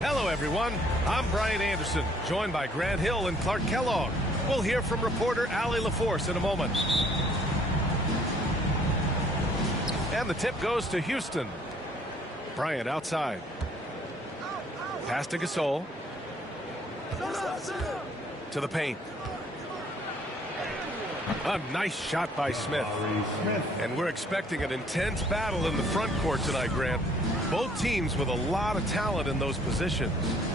Hello, everyone. I'm Brian Anderson, joined by Grant Hill and Clark Kellogg. We'll hear from reporter Allie LaForce in a moment. And the tip goes to Houston. Bryant outside. Pass to Gasol. To the paint. A nice shot by Smith. And we're expecting an intense battle in the front court tonight, Grant. Both teams with a lot of talent in those positions.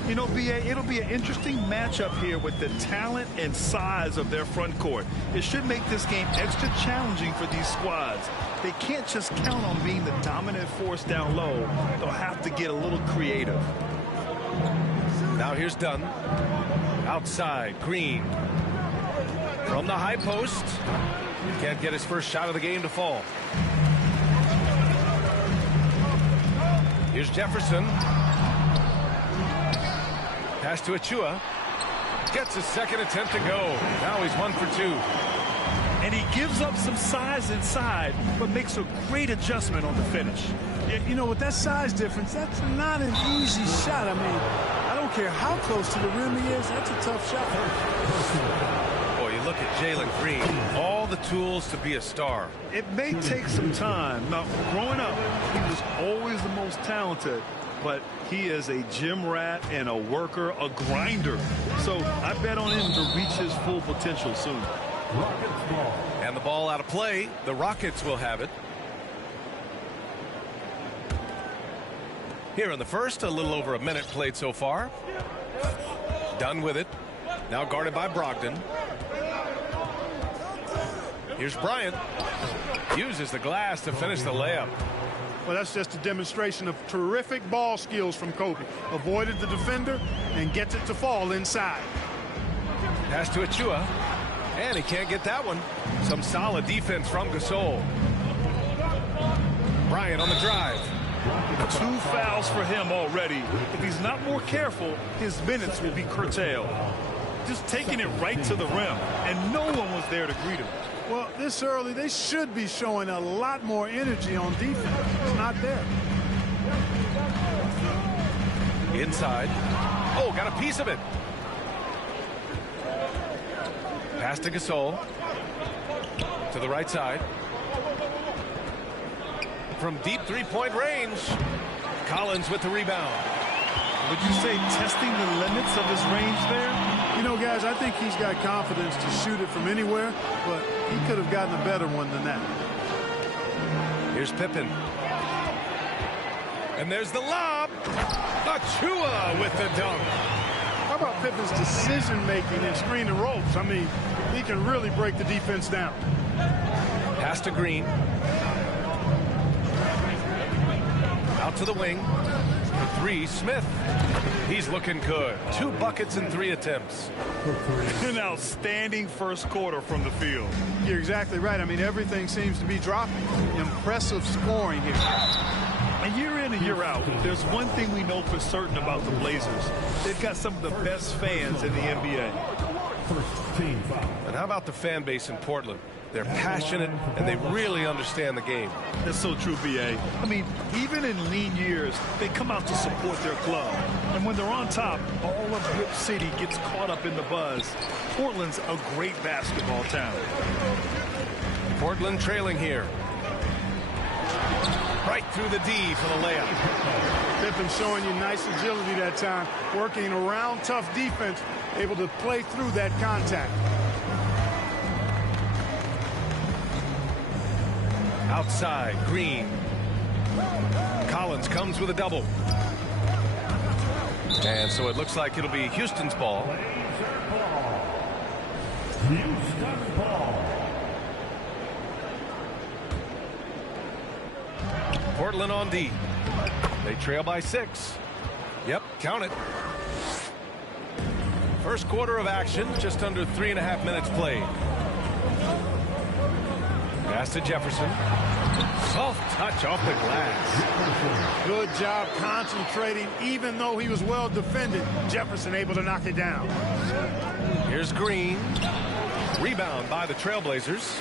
You know, B.A., it'll be an interesting matchup here with the talent and size of their front court. It should make this game extra challenging for these squads. They can't just count on being the dominant force down low. They'll have to get a little creative. Now here's Dunn. Outside, Green. From the high post. Can't get his first shot of the game to fall. Here's Jefferson. Pass to Achua. Gets his second attempt to go. Now he's 1 for 2. And he gives up some size inside, but makes a great adjustment on the finish. You know, with that size difference, that's not an easy shot. I mean, I don't care how close to the rim he is. That's a tough shot. Boy, you look at Jalen Green. All the tools to be a star. It may take some time. Now, growing up, he was always the most talented, but he is a gym rat and a worker, a grinder. So I bet on him to reach his full potential soon. And the ball out of play. The Rockets will have it. Here in the first, a little over a minute played so far. Done with it. Now guarded by Brogdon. Here's Bryant. Uses the glass to finish the layup. Well, that's just a demonstration of terrific ball skills from Kobe. Avoided the defender and gets it to fall inside. Pass to Achua. And he can't get that one. Some solid defense from Gasol. Bryant on the drive. 2 fouls for him already. If he's not more careful, his minutes will be curtailed. Just taking it right to the rim, and no one was there to greet him. Well, this early, they should be showing a lot more energy on defense. It's not there. Inside. Oh, got a piece of it. Pass to Gasol. To the right side. From deep three-point range. Collins with the rebound. Would you say testing the limits of his range there? You know, guys, I think he's got confidence to shoot it from anywhere, but he could have gotten a better one than that. Here's Pippen. And there's the lob. Achua with the dunk. How about Pippen's decision-making and screen and ropes? I mean, he can really break the defense down. Pass to Green. Out to the wing. For 3, Smith. He's looking good. 2 buckets and 3 attempts. An outstanding first quarter from the field. You're exactly right. I mean, everything seems to be dropping. Impressive scoring here. And year in and year out, there's one thing we know for certain about the Blazers. They've got some of the best fans in the NBA. And how about the fan base in Portland? They're passionate, and they really understand the game. That's so true, B.A. I mean, even in lean years, they come out to support their club. And when they're on top, all of Rip City gets caught up in the buzz. Portland's a great basketball town. Portland trailing here. Right through the D for the layup. Pippen showing you nice agility that time, working around tough defense, able to play through that contact. Outside, Green. Collins comes with a double. And so it looks like it'll be Houston's ball. Houston ball. Portland on D. They trail by 6. Yep, count it. First quarter of action, just under 3.5 minutes played. Pass to Jefferson. Soft touch off the glass. Good job concentrating, even though he was well defended. Jefferson able to knock it down. Here's Green. Rebound by the Trailblazers.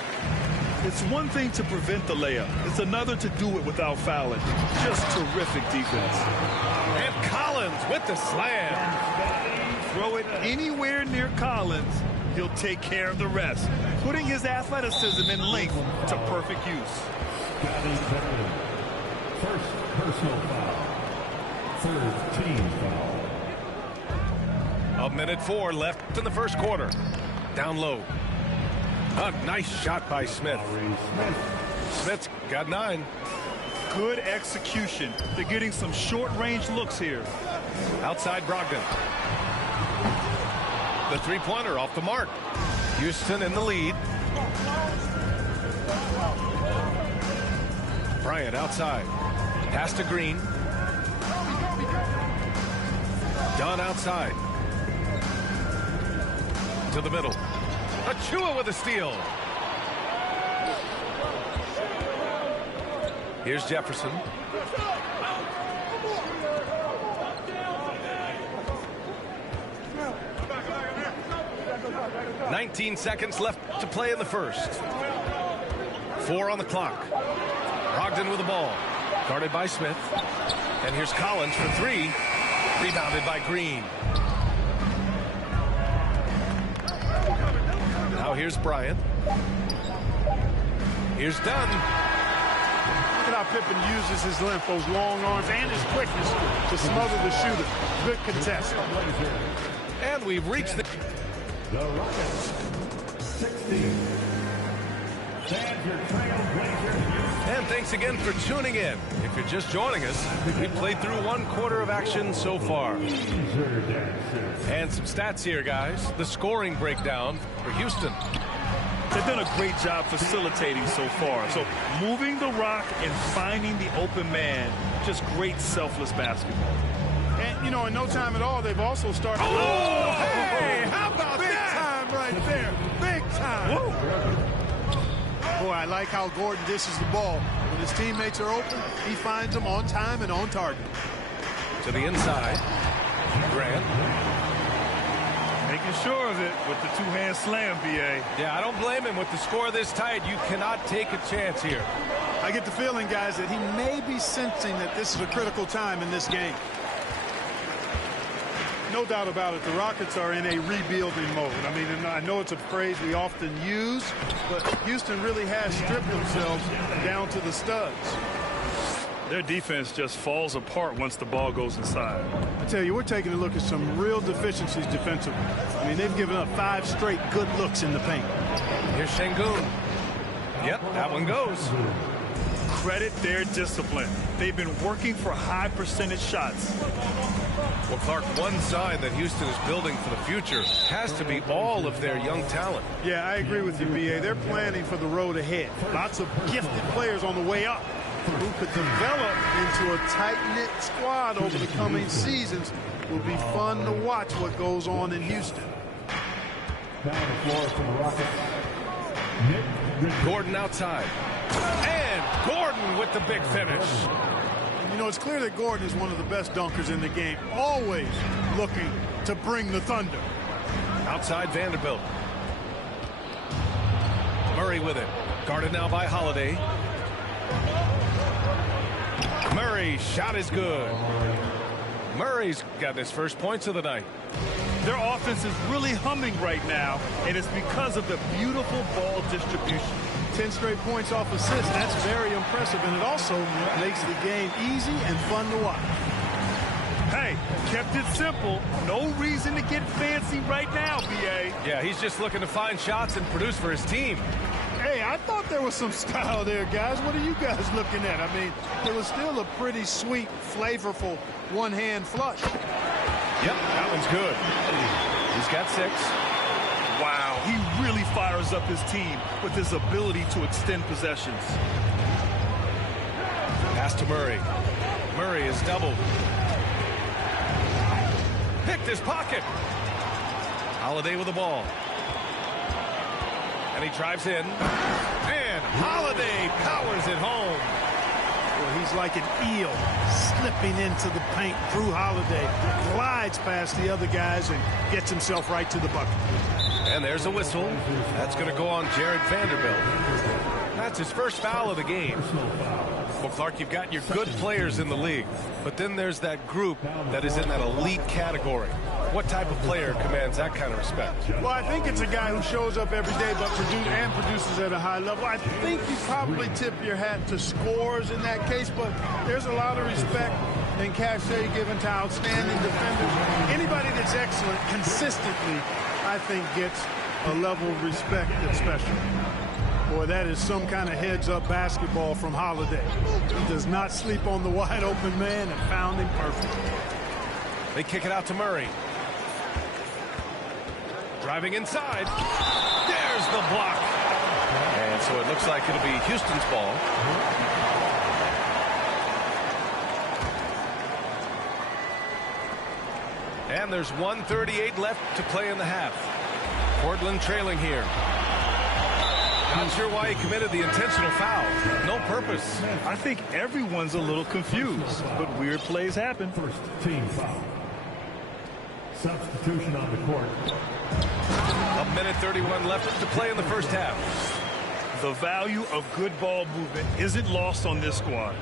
It's one thing to prevent the layup. It's another to do it without fouling. Just terrific defense. And Collins with the slam. Throw it anywhere near Collins, he'll take care of the rest, putting his athleticism and length to perfect use. First personal foul. Third team foul. 1:04 left in the first quarter. Down low. A nice shot by Smith. Smith's got 9. Good execution. They're getting some short-range looks here. Outside Brogdon. The three-pointer off the mark. Houston in the lead. Bryant outside. Pass to Green. Dunn outside. To the middle. Achua with a steal. Here's Jefferson. "19 seconds left to play in the first. 4 on the clock. Brogdon with the ball. Guarded by Smith. And here's Collins for 3. Rebounded by Green. Now here's Bryant. Here's Dunn. Look at how Pippen uses his length, those long arms, and his quickness to smother the shooter. Good contest. And we've reached the... The Rockets, 16. Stand your Trailblazers. And thanks again for tuning in. If you're just joining us, we played through 1 quarter of action so far. And some stats here, guys. The scoring breakdown for Houston. They've done a great job facilitating so far. So moving the rock and finding the open man, just great selfless basketball. And, you know, in no time at all, they've also started... Oh, hey, how about big that? time right there. Big time. Whoa. Boy, I like how Gordon dishes the ball. When his teammates are open, he finds them on time and on target. To the inside. Grant. Making sure of it with the two-hand slam, B.A. Yeah, I don't blame him. With the score this tight, you cannot take a chance here. I get the feeling, guys, that he may be sensing that this is a critical time in this game. No doubt about it, the Rockets are in a rebuilding mode. I mean, and I know it's a phrase we often use, but Houston really has stripped themselves down to the studs. Their defense just falls apart once the ball goes inside. I tell you, we're taking a look at some real deficiencies defensively. I mean, they've given up 5 straight good looks in the paint. Here's Şengün. Yep, that one goes. Credit their discipline. They've been working for high percentage shots. Well, Clark, one sign that Houston is building for the future has to be all of their young talent. Yeah, I agree with you, B.A. They're planning for the road ahead. Lots of gifted players on the way up who could develop into a tight-knit squad over the coming seasons. Will be fun to watch what goes on in Houston. Down the floor from the Rockets. Nick Gordon outside. And Gordon with the big finish. You know, it's clear that Gordon is one of the best dunkers in the game, always looking to bring the thunder. Outside Vanderbilt. Murray with it. Guarded now by Holiday. Murray's shot is good. Murray's got his first points of the night. Their offense is really humming right now, and it's because of the beautiful ball distribution. 10 straight points off assists. That's very impressive, and it also makes the game easy and fun to watch. Hey, kept it simple. No reason to get fancy right now, B.A. Yeah, he's just looking to find shots and produce for his team. Hey, I thought there was some style there, guys. What are you guys looking at? I mean, it was still a pretty sweet, flavorful one-hand flush. Yep, that one's good. He's got 6. Wow, he really fires up his team with his ability to extend possessions. Pass to Murray. Murray is doubled. Picked his pocket. Holiday with the ball. And he drives in. And Holiday powers it home. Well, he's like an eel slipping into the paint. Drew Holiday glides past the other guys and gets himself right to the bucket. And there's a whistle. That's going to go on Jared Vanderbilt. That's his first foul of the game. Well, Clark, you've got your good players in the league, but then there's that group that is in that elite category. What type of player commands that kind of respect? Well, I think it's a guy who shows up every day but produces at a high level. I think you probably tip your hat to scores in that case, but there's a lot of respect and cachet given to outstanding defenders. Anybody that's excellent consistently, I think, gets a level of respect that's special. Boy, that is some kind of heads-up basketball from Holiday. He does not sleep on the wide-open man and found him perfect. They kick it out to Murray. Driving inside. There's the block. And so it looks like it'll be Houston's ball. And there's 1:38 left to play in the half. Portland trailing here. Not sure why he committed the intentional foul. No purpose. I think everyone's a little confused, but weird plays happen. First team foul. Substitution on the court. 1:31 left to play in the first half. The value of good ball movement isn't lost on this squad.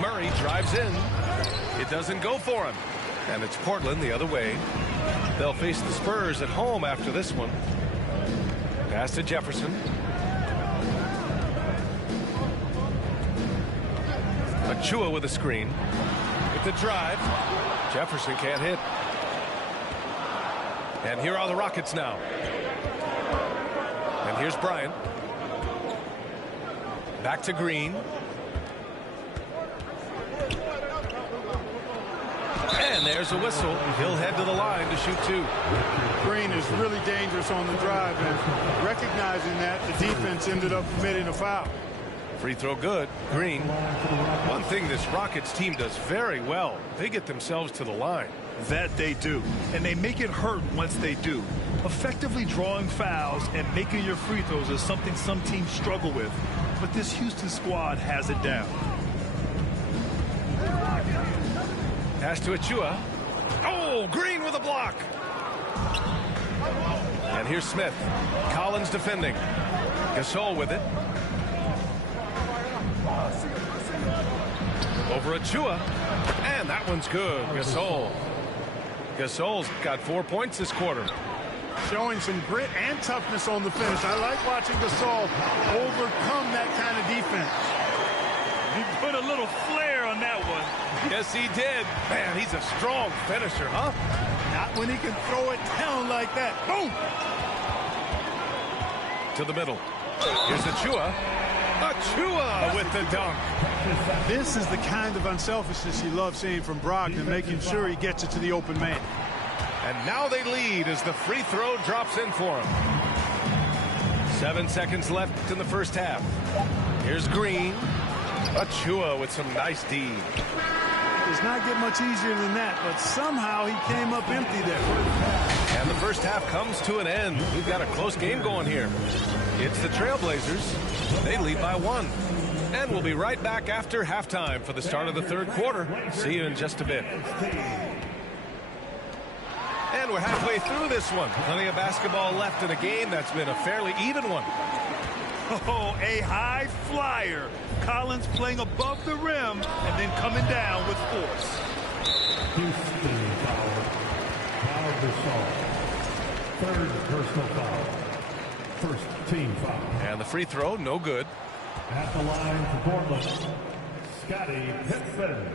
Murray drives in. It doesn't go for him. And it's Portland the other way. They'll face the Spurs at home after this one. Pass to Jefferson. Achua with a screen. With the drive. Jefferson can't hit. And here are the Rockets now. And here's Bryant. Back to Green. And there's a whistle. He'll head to the line to shoot 2. Green is really dangerous on the drive, and recognizing that, the defense ended up committing a foul. Free throw good. Green. One thing this Rockets team does very well, they get themselves to the line. That they do, and they make it hurt once they do. Effectively drawing fouls and making your free throws is something some teams struggle with, but this Houston squad has it down. Pass to Achua. Oh, Green with a block. And here's Smith. Collins defending. Gasol with it. Over Achua. And that one's good. Gasol. Gasol's got 4 points this quarter. Showing some grit and toughness on the finish. I like watching Gasol overcome that kind of defense. He put a little flair on that one. Yes, he did. Man, he's a strong finisher, huh? Not when he can throw it down like that. Boom! To the middle. Here's Achua. Achua with the dunk. This is the kind of unselfishness you love seeing from Brogdon, making sure he gets it to the open man. And now they lead as the free throw drops in for him. 7 seconds left in the first half. Here's Green. Achua with some nice D. It does not get much easier than that, but somehow he came up empty there. And the first half comes to an end. We've got a close game going here. It's the Trailblazers. They lead by 1. And we'll be right back after halftime for the start of the third quarter. See you in just a bit. And we're halfway through this one. Plenty of basketball left in a game that's been a fairly even one. Oh, a high flyer. Collins playing above the rim and then coming down with force. Houston foul. Foul Gasol. Third personal foul. First team foul. And the free throw, no good. At the line for Portland, Scotty Pippen.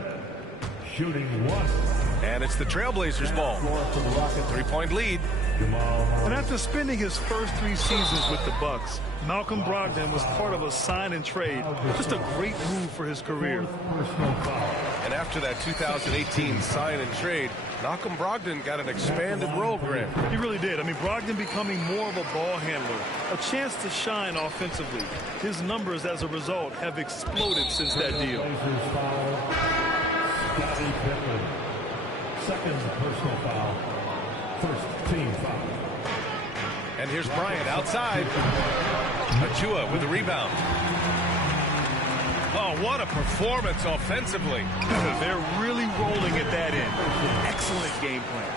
Shooting one. And it's the Trailblazers ball. Floor for the Rockets. 3-point lead. Jamal Murray. And after spending his first 3 seasons with the Bucks, Malcolm Brogdon was part of a sign and trade. Just a great move for his career. Personal foul. And after that 2018 sign and trade, Malcolm Brogdon got an expanded role, Grant. He really did. I mean, Brogdon becoming more of a ball handler, a chance to shine offensively. His numbers as a result have exploded since that deal. Blazers foul. Scotty Pippen. Second personal foul. First team foul. And here's Bryant outside. Achua with the rebound. Oh, what a performance offensively. They're really rolling at that end. Excellent game plan.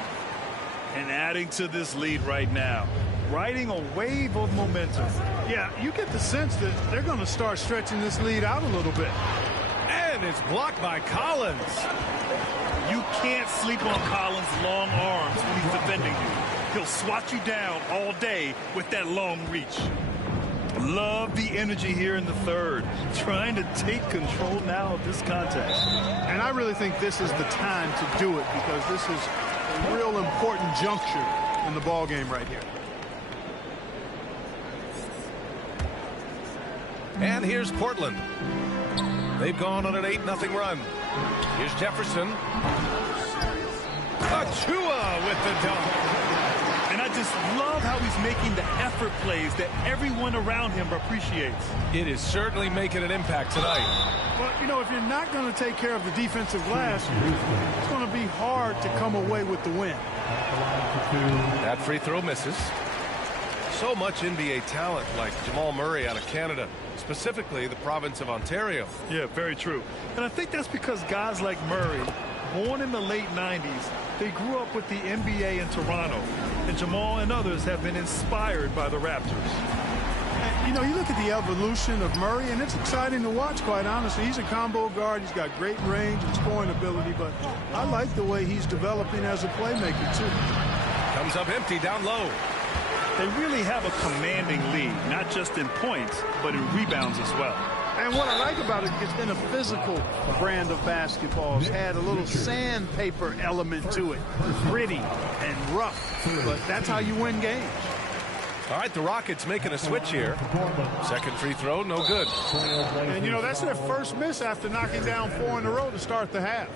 And adding to this lead right now, riding a wave of momentum. Yeah, you get the sense that they're going to start stretching this lead out a little bit. And it's blocked by Collins. You can't sleep on Collins' long arms when he's defending you. He'll swat you down all day with that long reach. Love the energy here in the third. Trying to take control now of this contest. And I really think this is the time to do it because this is a real important juncture in the ball game right here. And here's Portland. They've gone on an 8-0 run. Here's Jefferson. Achua with the dunk. And I just love how he's making the effort plays that everyone around him appreciates. It is certainly making an impact tonight. But, you know, if you're not going to take care of the defensive glass, it's going to be hard to come away with the win. That free throw misses. So much NBA talent like Jamal Murray out of Canada, specifically the province of Ontario. Yeah, very true. And I think that's because guys like Murray, born in the late 90s, they grew up with the NBA in Toronto. And Jamal and others have been inspired by the Raptors. You know, you look at the evolution of Murray, and it's exciting to watch, quite honestly. He's a combo guard. He's got great range and scoring ability, but I like the way he's developing as a playmaker, too. Comes up empty down low. They really have a commanding lead, not just in points, but in rebounds as well. And what I like about it, it's been a physical brand of basketball. It's had a little sandpaper element to it. Gritty and rough, but that's how you win games. All right, the Rockets making a switch here. Second free throw, no good. And, you know, that's their first miss after knocking down 4 in a row to start the half.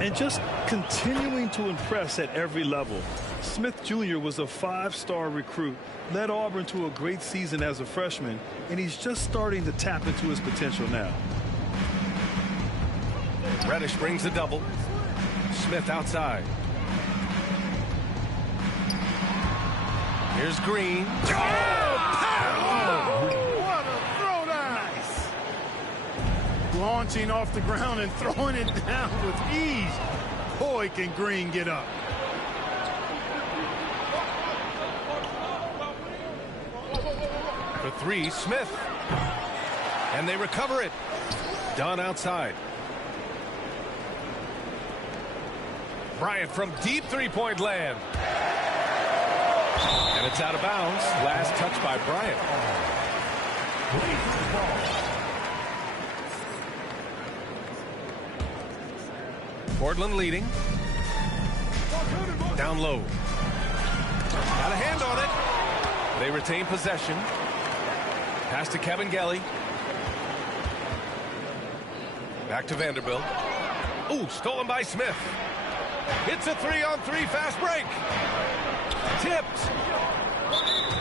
And just continuing to impress at every level. Smith Jr. was a 5-star recruit, led Auburn to a great season as a freshman, and he's just starting to tap into his potential now. Reddish brings the double. Smith outside. Here's Green. Oh, what a throwdown. Nice. Launching off the ground and throwing it down with ease. Boy, can Green get up. For 3, Smith. And they recover it. Dunn outside. Bryant from deep 3-point land. And it's out of bounds. Last touch by Bryant. Portland leading. Down low. Got a hand on it. They retain possession. Pass to Kevin Gelly. Back to Vanderbilt. Ooh, stolen by Smith. It's a 3-on-3 fast break. Tipped.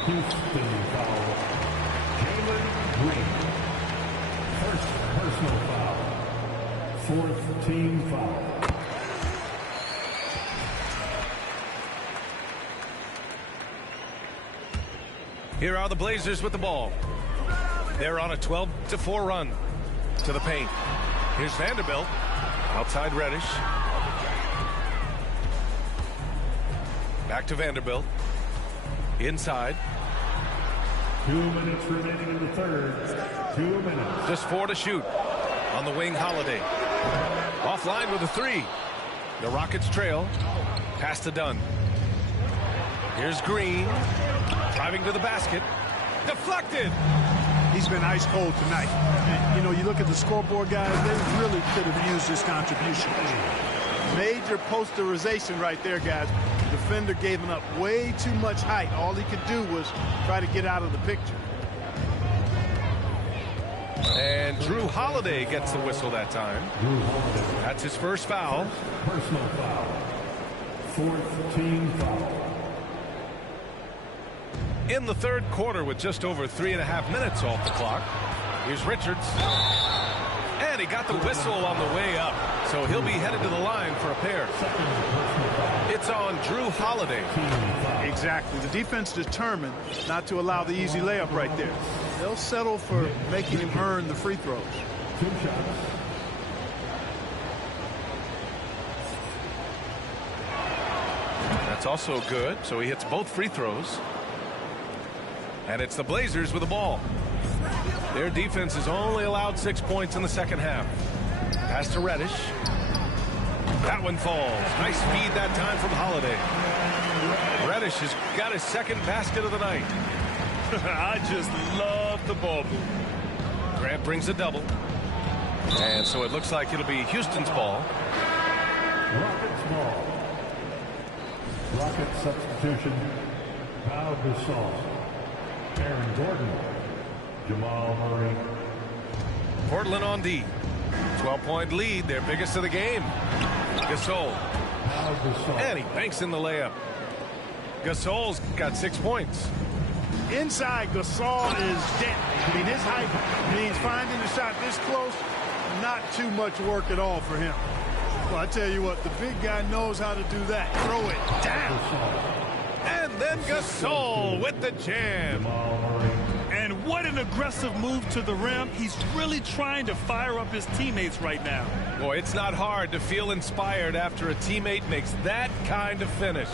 Houston foul. Jalen Green. First personal foul. Fourth team foul. Here are the Blazers with the ball. They're on a 12-4 run to the paint. Here's Vanderbilt. Outside Reddish. Back to Vanderbilt. Inside. 2 minutes remaining in the third. 2 minutes. Just 4 to shoot. On the wing, Holiday. Offline with a 3. The Rockets trail. Pass to Dunn. Here's Green. Driving to the basket. Deflected. He's been ice cold tonight. And, you know, you look at the scoreboard, guys, they really could have used this contribution. Major posterization right there, guys. The defender gave him up way too much height. All he could do was try to get out of the picture. And Drew Holiday gets the whistle that time. That's his first foul. Personal foul. 4th team foul. In the third quarter with just over 3.5 minutes off the clock. Here's Richards. And he got the whistle on the way up. So he'll be headed to the line for a pair. It's on Drew Holiday. Exactly. The defense determined not to allow the easy layup right there. They'll settle for making him earn the free throws. 2 shots. That's also good. So he hits both free throws. And it's the Blazers with the ball. Their defense has only allowed 6 points in the second half. Pass to Reddish. That one falls. Nice feed that time from Holiday. Reddish has got his second basket of the night. I just love the ball move. Grant brings a double. And so it looks like it'll be Houston's ball. Rockets ball. Rocket substitution. Pau Gasol. Aaron Gordon. Jamal Murray. Portland on D. 12-point lead, their biggest of the game. Gasol. Pau Gasol. And he banks in the layup. Gasol's got 6 points. Inside, Gasol is dead. I mean, his height means finding the shot this close, not too much work at all for him. Well, I tell you what, the big guy knows how to do that. Throw it down. And then Gasol with the jam. Jamal Murray. And what an aggressive move to the rim. He's really trying to fire up his teammates right now. Boy, it's not hard to feel inspired after a teammate makes that kind of finish.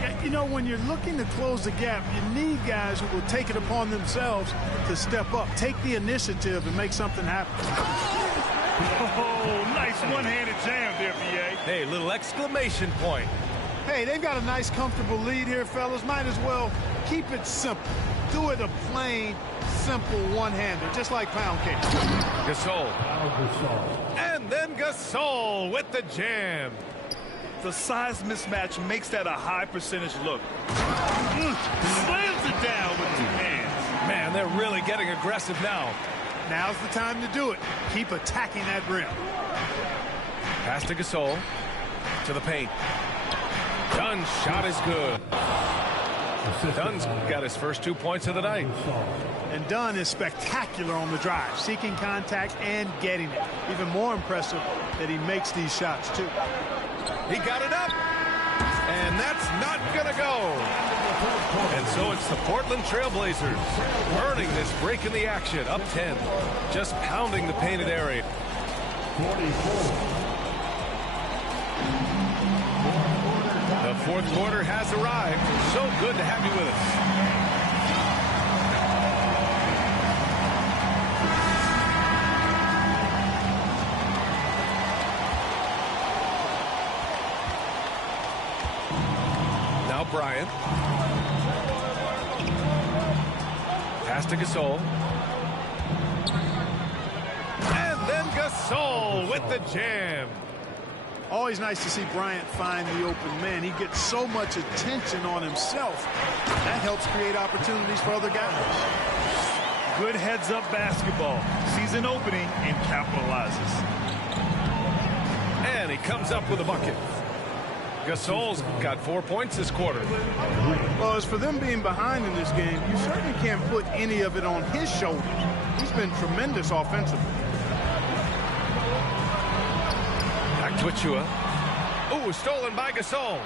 Yeah, you know, when you're looking to close the gap, you need guys who will take it upon themselves to step up, take the initiative, and make something happen. Oh, nice one-handed jam there, B.A. Hey, little exclamation point. Hey, they've got a nice, comfortable lead here, fellas. Might as well keep it simple. Do it a plain, simple one-hander, just like pound cake. Gasol. Pau Gasol. And then Gasol with the jam. The size mismatch makes that a high percentage look. Slams it down with 2 hands. Man, they're really getting aggressive now. Now's the time to do it. Keep attacking that rim. Pass to Gasol. To the paint. Dunn's shot is good. Dunn's got his first 2 points of the night. And Dunn is spectacular on the drive, seeking contact and getting it. Even more impressive that he makes these shots, too. He got it up. And that's not going to go. And so it's the Portland Trailblazers earning this break in the action. Up 10. Just pounding the painted area. 44. The fourth quarter has arrived. So good to have you with us. Now Bryant. Pass to Gasol. And then Gasol with the jam. Always nice to see Bryant find the open man. He gets so much attention on himself. That helps create opportunities for other guys. Good heads-up basketball. Sees an opening and capitalizes. And he comes up with a bucket. Gasol's got 4 points this quarter. Well, as for them being behind in this game, you certainly can't put any of it on his shoulders. He's been tremendous offensively. Back to Achua. Ooh, stolen by Gasol.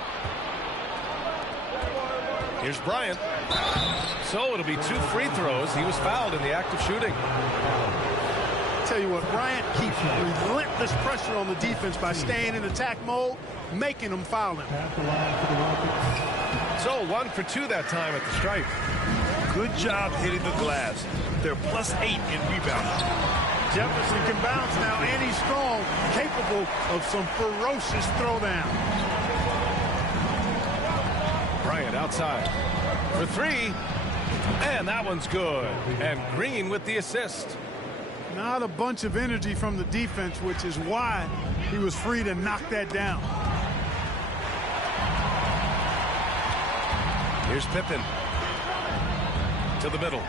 Here's Bryant. So it'll be 2 free throws. He was fouled in the act of shooting. Tell you what, Bryant keeps relentless pressure on the defense by staying in attack mode, making them foul him. At the line for the Rockets. So 1 for 2 that time at the stripe. Good job hitting the glass. They're +8 in rebounding. Jefferson can bounce now, and he's strong, capable of some ferocious throwdown. Bryant outside for 3. And that one's good. And Green with the assist. Not a bunch of energy from the defense, which is why he was free to knock that down. Here's Pippen. To the middle.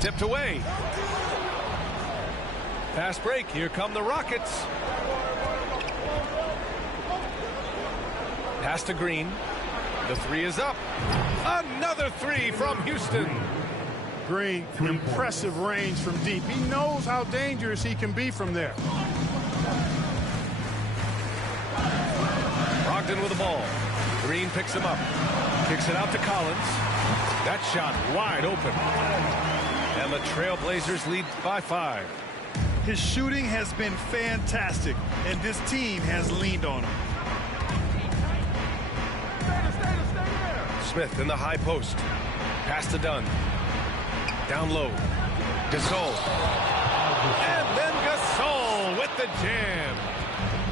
Tipped away. Fast break. Here come the Rockets. Pass to Green. The three is up. Another three from Houston. Green, impressive range from deep. He knows how dangerous he can be from there. Brogdon with the ball. Green picks him up. Kicks it out to Collins. That shot wide open. And the Trailblazers lead by 5. His shooting has been fantastic, and this team has leaned on him. Smith in the high post. Pass to Dunn. Down low. Gasol. And then Gasol with the jam.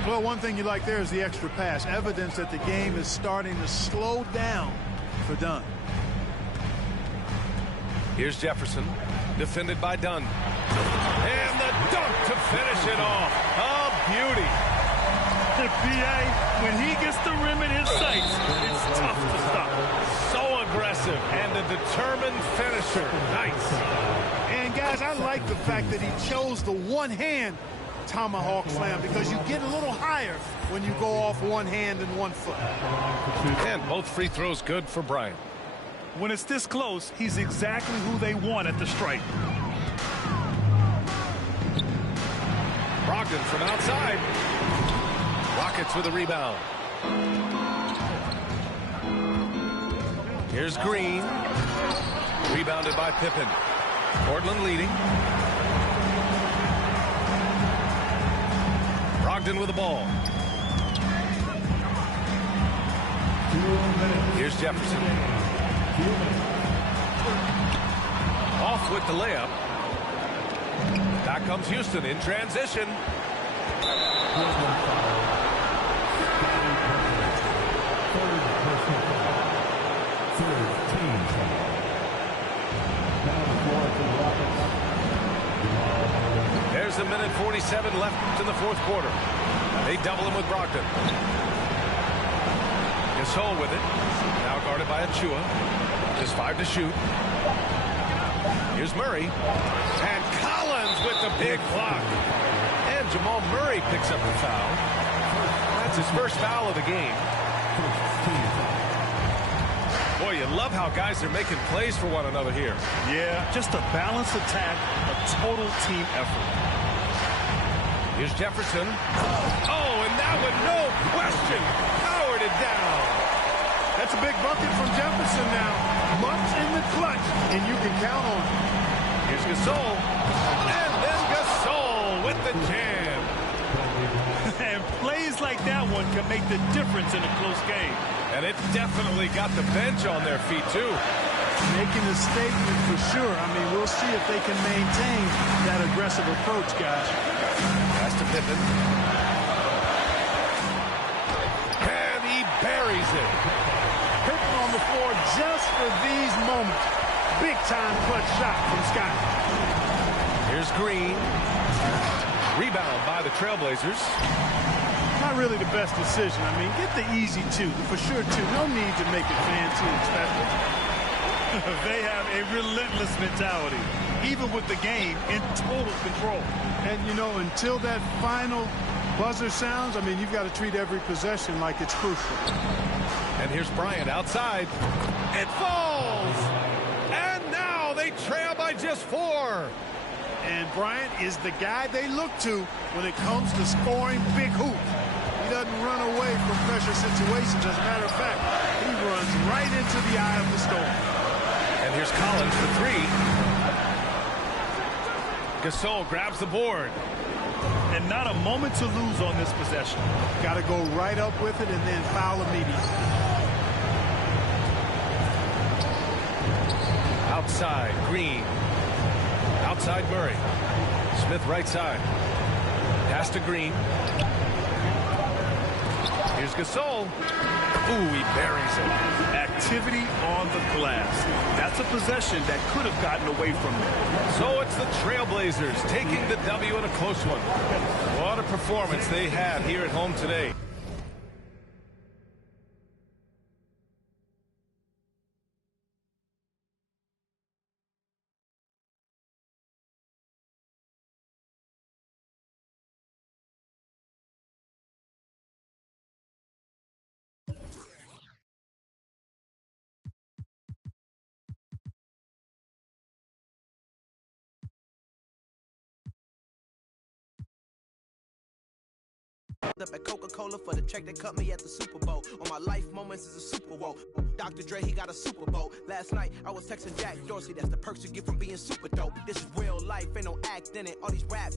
Well, one thing you like there is the extra pass. Evidence that the game is starting to slow down for Dunn. Here's Jefferson. Defended by Dunn. And the dunk to finish it off. A beauty. The PA, when he gets the rim in his sights, it's tough to stop. So aggressive and a determined finisher. Nice. And guys, I like the fact that he chose the one-hand tomahawk slam because you get a little higher when you go off one hand and one foot. And both free throws good for Bryant. When it's this close, he's exactly who they want at the stripe. Brogdon from outside. Rockets with a rebound. Here's Green. Rebounded by Pippen. Portland leading. Brogdon with the ball. Here's Jefferson. Off with the layup. Back comes Houston in transition. There's a minute 47 left in the fourth quarter. They double him with Brogdon. Gasol with it. Now guarded by Achua. Just 5 to shoot. Here's Murray. And Collins with the big block. And Jamal Murray picks up the foul. That's his first foul of the game. Boy, you love how guys are making plays for one another here. Yeah, just a balanced attack, a total team effort. Here's Jefferson. Oh, and that one, no question, powered it down. That's a big bucket from Jefferson now. Much in the clutch, and you can count on it. Here's Gasol. And then Gasol with the jam. And plays like that one can make the difference in a close game. And it definitely got the bench on their feet, too. Making a statement for sure. I mean, we'll see if they can maintain that aggressive approach, guys. Pass to Pippen. And he buries it. Pippen on the floor just for these moments. Big-time clutch shot from Scott. Here's Green. Rebound by the Trailblazers. Not really the best decision. I mean, get the easy two, the for sure two. No need to make it fancy and special. They have a relentless mentality, even with the game in total control. And, you know, until that final buzzer sounds, I mean, you've got to treat every possession like it's crucial. And here's Bryant outside. It falls! And now they trail by just 4. And Bryant is the guy they look to when it comes to scoring big hoops. He doesn't run away from pressure situations. As a matter of fact, he runs right into the eye of the storm. And here's Collins for 3. Gasol grabs the board. And not a moment to lose on this possession. Got to go right up with it and then foul immediately. Outside, Green. Outside, Murray. Smith right side. Pass to Green. Here's Gasol. Ooh, he buries it. Activity on the glass. That's a possession that could have gotten away from them. So it's the Trailblazers taking the W in a close one. What a performance they had here at home today. Up at Coca-Cola for the check that cut me at the Super Bowl. All my life moments is a Super Bowl. Dr. Dre, he got a Super Bowl. Last night, I was texting Jack Dorsey. That's the perks you get from being super dope. This is real life, ain't no act in it. All these raps.